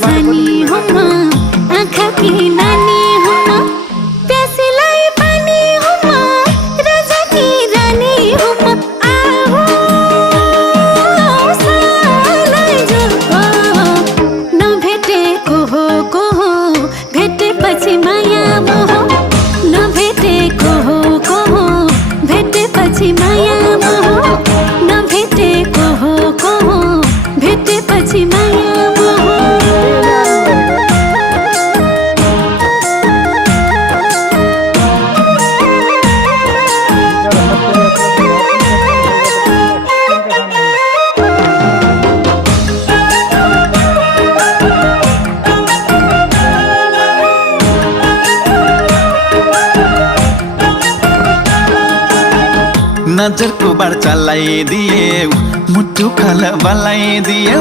सानी हूँ माँ, आँखा की नानी हूँ माँ, प्यासेलाई पानी हूँ माँ, राजा की रानी हूँ माँ। आओ सालाई जो नभेटेको हो भेटेपछि माया मोह, नभेटेको हो भेटेपछि माया मोह, नभेटेको हो भेटेपछि माया मोह। नजरको बार चलाइदिए, मुटु खल बलाइदियो,